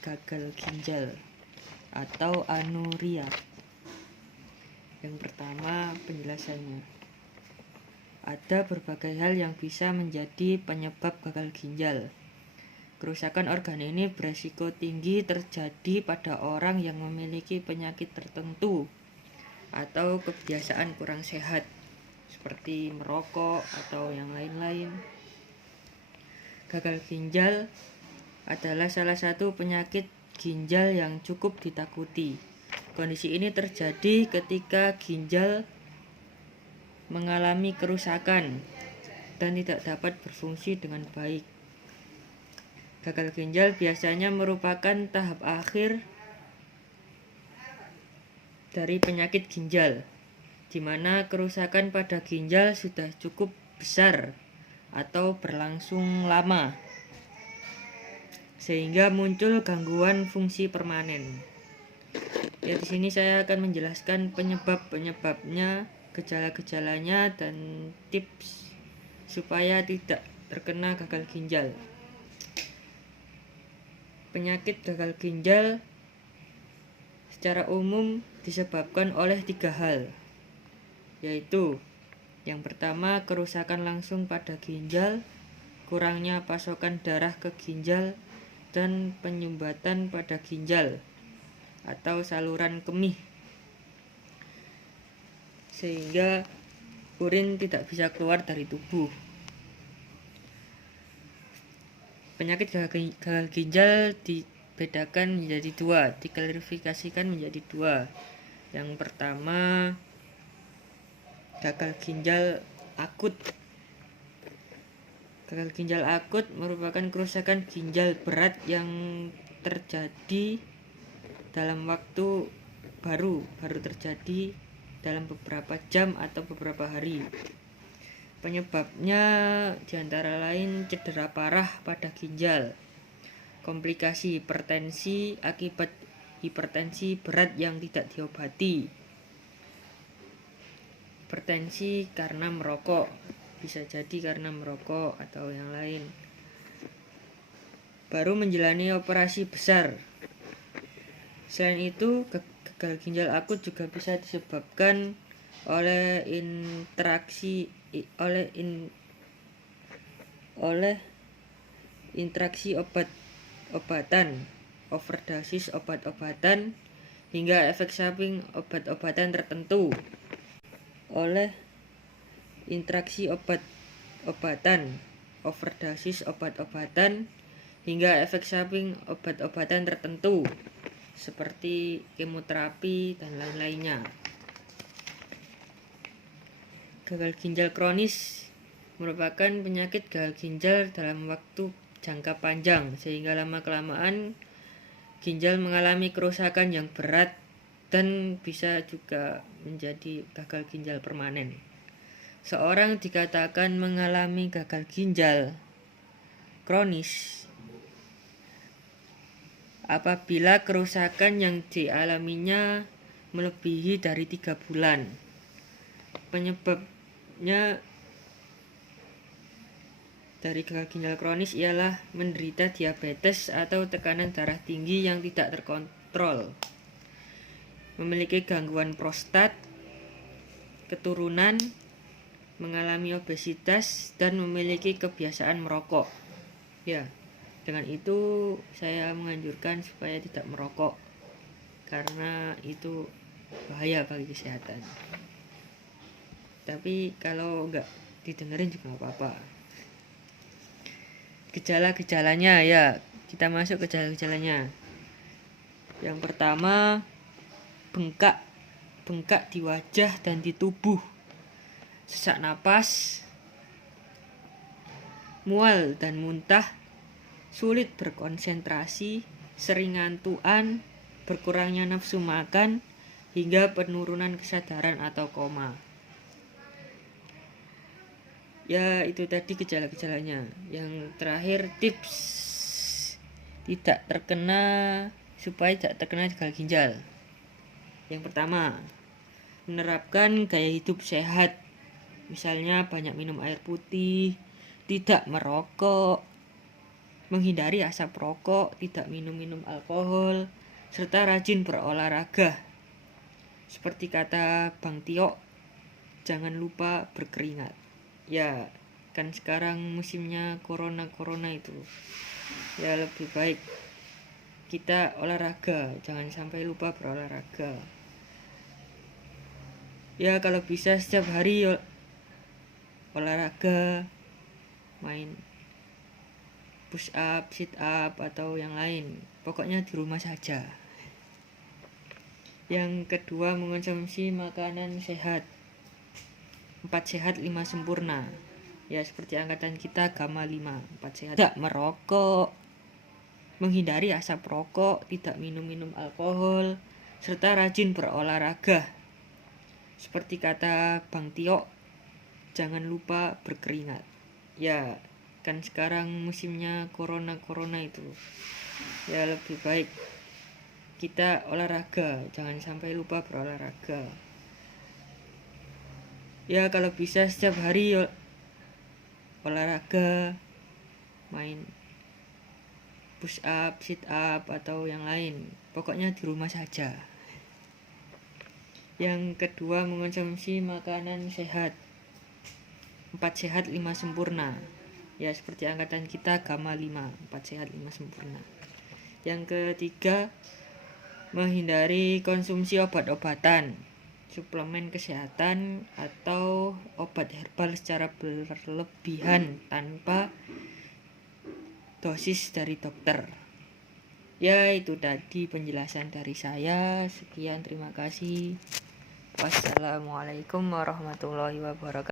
gagal ginjal atau anuria. Yang pertama, penjelasannya. Ada berbagai hal yang bisa menjadi penyebab gagal ginjal. Kerusakan organ ini beresiko tinggi terjadi pada orang yang memiliki penyakit tertentu atau kebiasaan kurang sehat seperti merokok atau yang lain-lain. Gagal ginjal adalah salah satu penyakit ginjal yang cukup ditakuti. Kondisi ini terjadi ketika ginjal mengalami kerusakan dan tidak dapat berfungsi dengan baik. Gagal ginjal biasanya merupakan tahap akhir dari penyakit ginjal, di mana kerusakan pada ginjal sudah cukup besar atau berlangsung lama, sehingga muncul gangguan fungsi permanen. Ya, di sini saya akan menjelaskan penyebab-penyebabnya, gejala-gejalanya, dan tips supaya tidak terkena gagal ginjal. Penyakit gagal ginjal secara umum disebabkan oleh 3 hal, yaitu yang pertama, kerusakan langsung pada ginjal, kurangnya pasokan darah ke ginjal, dan penyumbatan pada ginjal atau saluran kemih, sehingga urin tidak bisa keluar dari tubuh. Penyakit gagal ginjal dibedakan menjadi 2, diklasifikasikan menjadi 2. Yang pertama, gagal ginjal akut. Gagal ginjal akut merupakan kerusakan ginjal berat yang terjadi dalam waktu baru terjadi dalam beberapa jam atau beberapa hari. Penyebabnya diantara lain cedera parah pada ginjal, komplikasi hipertensi akibat hipertensi berat yang tidak diobati, hipertensi karena merokok, bisa jadi karena merokok atau yang lain, baru menjalani operasi besar. Selain itu, gagal ginjal akut juga bisa disebabkan oleh interaksi obat-obatan, overdosis obat-obatan, hingga efek samping obat-obatan tertentu. Oleh interaksi obat-obatan, overdosis obat-obatan, hingga efek samping obat-obatan tertentu seperti kemoterapi dan lain-lainnya. Gagal ginjal kronis merupakan penyakit gagal ginjal dalam waktu jangka panjang, sehingga lama-kelamaan ginjal mengalami kerusakan yang berat dan bisa juga menjadi gagal ginjal permanen. Seorang dikatakan mengalami gagal ginjal kronis apabila kerusakan yang dialaminya melebihi dari 3 bulan. Penyebabnya dari gagal ginjal kronis ialah menderita diabetes atau tekanan darah tinggi yang tidak terkontrol, memiliki gangguan prostat, keturunan, mengalami obesitas, dan memiliki kebiasaan merokok. Ya, dengan itu saya menganjurkan supaya tidak merokok, karena itu bahaya bagi kesehatan. Tapi kalau enggak didengerin juga enggak apa-apa. Gejala-gejalanya, ya, kita masuk ke gejala-gejalanya. Yang pertama, bengkak di wajah dan di tubuh, sesak napas, mual dan muntah, sulit berkonsentrasi, sering ngantuan, berkurangnya nafsu makan, hingga penurunan kesadaran atau koma. Ya, itu tadi gejala-gejalanya. Yang terakhir, tips supaya tidak terkena gagal ginjal. Yang pertama, menerapkan gaya hidup sehat. Misalnya banyak minum air putih, tidak merokok, menghindari asap rokok, tidak minum alkohol, serta rajin berolahraga. Seperti kata Bang Tio, jangan lupa berkeringat. Ya, kan sekarang musimnya corona itu. Ya lebih baik kita olahraga, jangan sampai lupa berolahraga. Ya kalau bisa setiap hari olahraga, main push up, sit up, atau yang lain. Pokoknya di rumah saja. Yang kedua, mengonsumsi makanan sehat. 4 sehat 5 sempurna. Ya seperti angkatan kita Gama 5. 4 sehat. Tidak merokok, menghindari asap rokok, tidak minum alkohol, serta rajin berolahraga. Seperti kata Bang Tio, jangan lupa berkeringat. Ya, kan sekarang musimnya corona itu. Ya lebih baik kita olahraga, jangan sampai lupa berolahraga. Ya kalau bisa setiap hari olahraga, main push up, sit up, atau yang lain. Pokoknya di rumah saja. Yang kedua, mengonsumsi makanan sehat. 4 sehat 5 sempurna. Ya seperti angkatan kita Gama 5. 4 sehat 5 sempurna. Yang ketiga, menghindari konsumsi obat-obatan, suplemen kesehatan, atau obat herbal secara berlebihan tanpa dosis dari dokter. Ya itu tadi penjelasan dari saya. Sekian, terima kasih. Wassalamualaikum warahmatullahi wabarakatuh.